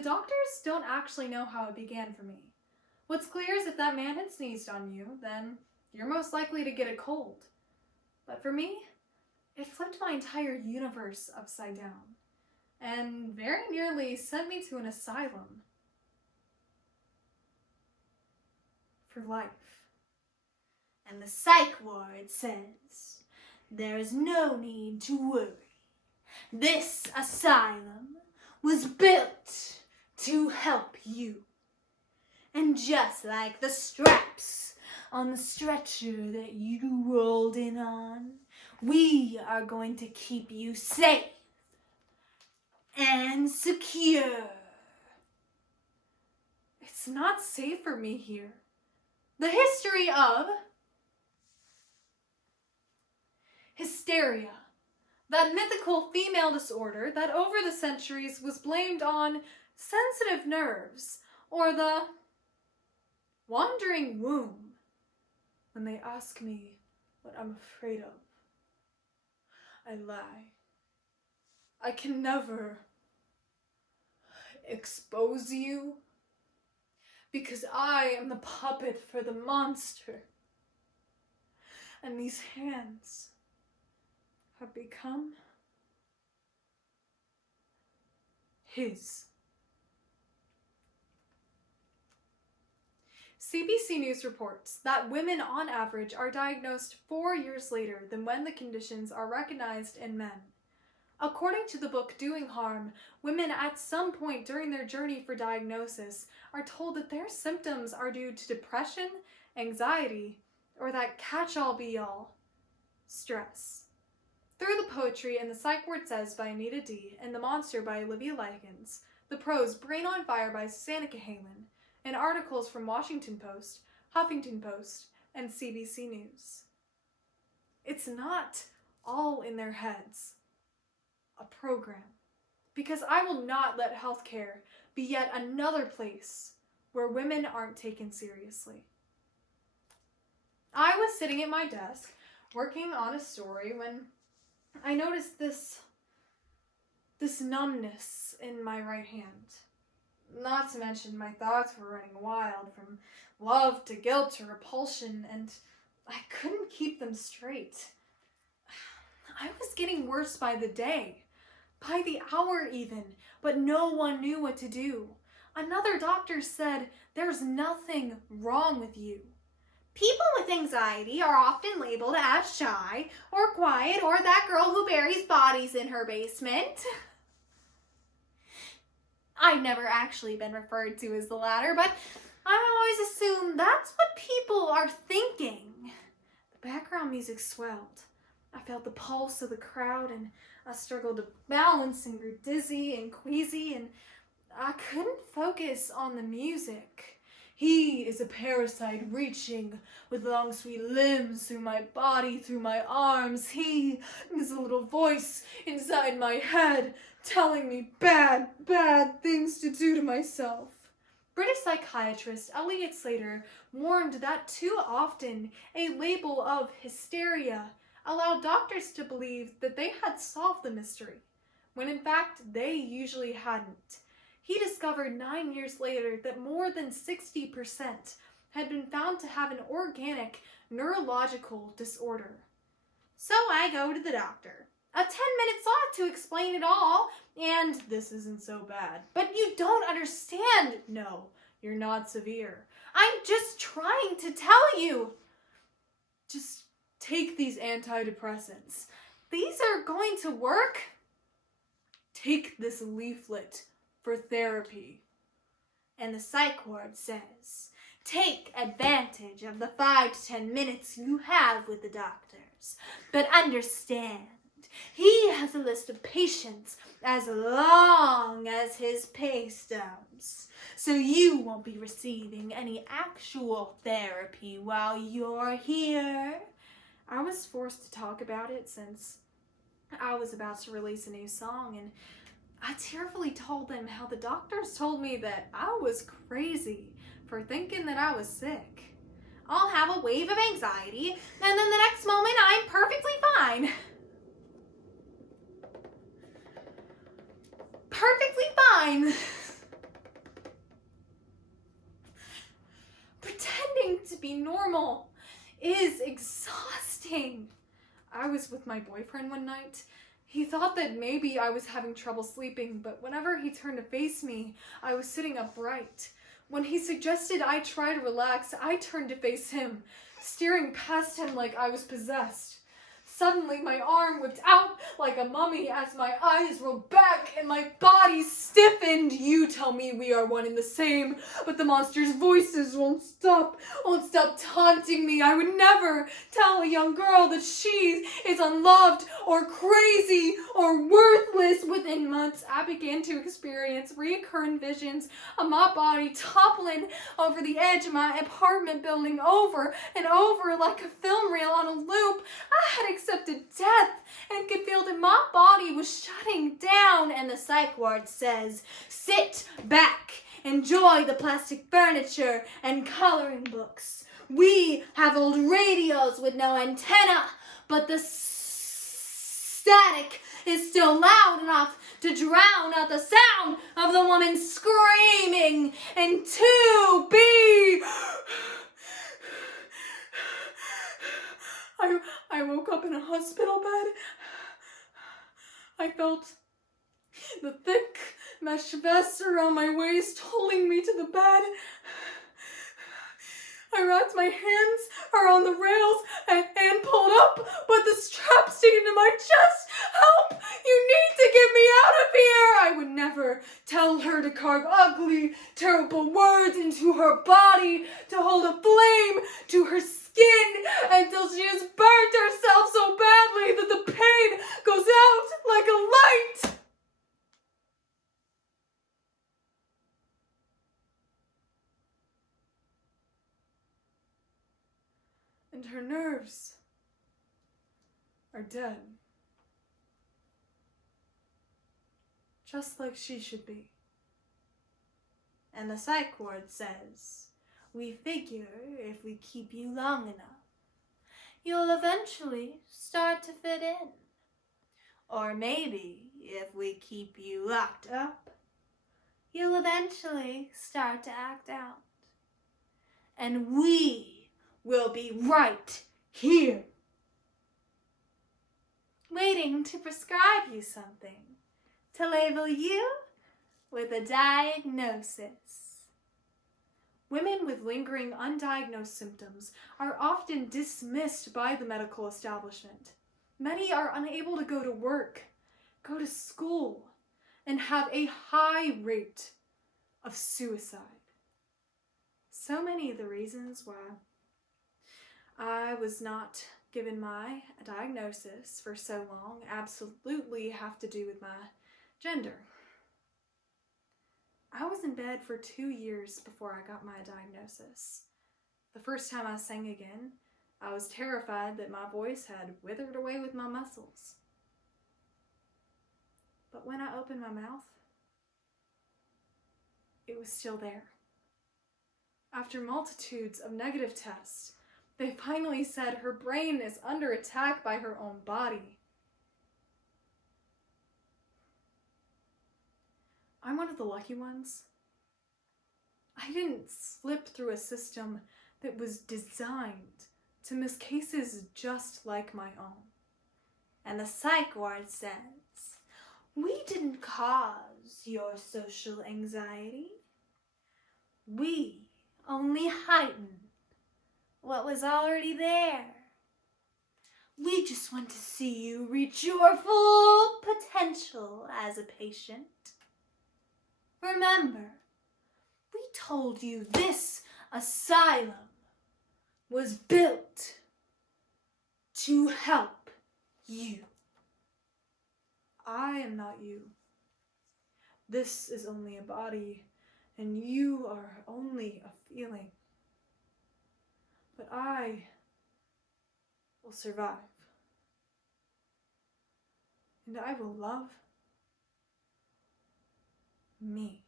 the doctors don't actually know how it began for me. What's clear is if that man had sneezed on you, then you're most likely to get a cold. But for me, it flipped my entire universe upside down, and very nearly sent me to an asylum. For life. And the psych ward says, there is no need to worry. This asylum was built to help you. And just like the straps on the stretcher that you rolled in on, we are going to keep you safe and secure. It's not safe for me here. The history of hysteria, that mythical female disorder that over the centuries was blamed on sensitive nerves or the wandering womb. When they ask me what I'm afraid of, I lie. I can never expose you because I am the puppet for the monster. And these hands have become his. CBC News reports that women on average are diagnosed 4 years later than when the conditions are recognized in men. According to the book Doing Harm, women at some point during their journey for diagnosis are told that their symptoms are due to depression, anxiety, or that catch-all be-all, stress. Through the poetry in The Psych Ward Says by Anita D. and The Monster by Olivia Likens, the prose Brain on Fire by Susanna Cahalan, and articles from Washington Post, Huffington Post, and CBC News. It's not all in their heads. A program. Because I will not let healthcare be yet another place where women aren't taken seriously. I was sitting at my desk, working on a story when I noticed this numbness in my right hand. Not to mention my thoughts were running wild from love to guilt to repulsion, and I couldn't keep them straight. I was getting worse by the day, by the hour even, but no one knew what to do. Another doctor said, "There's nothing wrong with you." People with anxiety are often labeled as shy or quiet or that girl who buries bodies in her basement. I've never actually been referred to as the latter, but I always assume that's what people are thinking. The background music swelled. I felt the pulse of the crowd, and I struggled to balance and grew dizzy and queasy, and I couldn't focus on the music. He is a parasite reaching with long sweet limbs through my body, through my arms. He is a little voice inside my head telling me bad things to do to myself. British psychiatrist Elliot Slater warned that too often a label of hysteria allowed doctors to believe that they had solved the mystery, when in fact they usually hadn't. He discovered 9 years later that more than 60% had been found to have an organic neurological disorder. So I go to the doctor. A 10-minute slot to explain it all, and this isn't so bad. But you don't understand. No, you're not severe. I'm just trying to tell you. Just take these antidepressants. These are going to work. Take this leaflet for therapy. And the psych ward says, take advantage of the 5 to 10 minutes you have with the doctors. But understand, he has a list of patients as long as his pay stubs. So you won't be receiving any actual therapy while you're here. I was forced to talk about it since I was about to release a new song, and I tearfully told them how the doctors told me that I was crazy for thinking that I was sick. I'll have a wave of anxiety, and then the next moment I'm perfectly fine. Perfectly fine. is exhausting. I was with my boyfriend one night. He thought that maybe I was having trouble sleeping, but whenever he turned to face me, I was sitting upright. When he suggested I try to relax, I turned to face him, staring past him like I was possessed. Suddenly, my arm whipped out like a mummy as my eyes rolled back and my body stiffened. You tell me we are one and the same, but the monster's voices won't stop taunting me. I would never tell a young girl that she is unloved or crazy or worthless. Within months, I began to experience recurrent visions of my body toppling over the edge of my apartment building over and over like a film reel on a loop. I had accepted death and could feel that my body was shutting down. And the psych ward says, sit back, enjoy the plastic furniture and coloring books. We have old radios with no antenna, but the static is still loud enough to drown out the sound of the woman screaming. And to be... I woke up in a hospital bed. I felt the thick mesh vest around my waist holding me to the bed. I wrapped my hands around the rails and pulled up, but the strap stayed into my chest. Help! You need to get me out of here! I would never tell her to carve ugly, terrible words into her body, to hold a flame to her skin until she has burnt herself so badly that the pain goes out like a light. And her nerves are dead. Just like she should be. And the psych ward says, we figure if we keep you long enough, you'll eventually start to fit in. Or maybe if we keep you locked up, you'll eventually start to act out. And we will be right here, waiting to prescribe you something, to label you with a diagnosis. Women with lingering undiagnosed symptoms are often dismissed by the medical establishment. Many are unable to go to work, go to school, and have a high rate of suicide. So many of the reasons why I was not given my diagnosis for so long absolutely have to do with my gender. I was in bed for 2 years before I got my diagnosis. The first time I sang again, I was terrified that my voice had withered away with my muscles. But when I opened my mouth, it was still there. After multitudes of negative tests, they finally said her brain is under attack by her own body. I'm one of the lucky ones. I didn't slip through a system that was designed to miss cases just like my own. And the psych ward says, we didn't cause your social anxiety. We only heightened what was already there. We just want to see you reach your full potential as a patient. Remember, we told you this asylum was built to help you. I am not you. This is only a body, and you are only a feeling. But I will survive. And I will love me.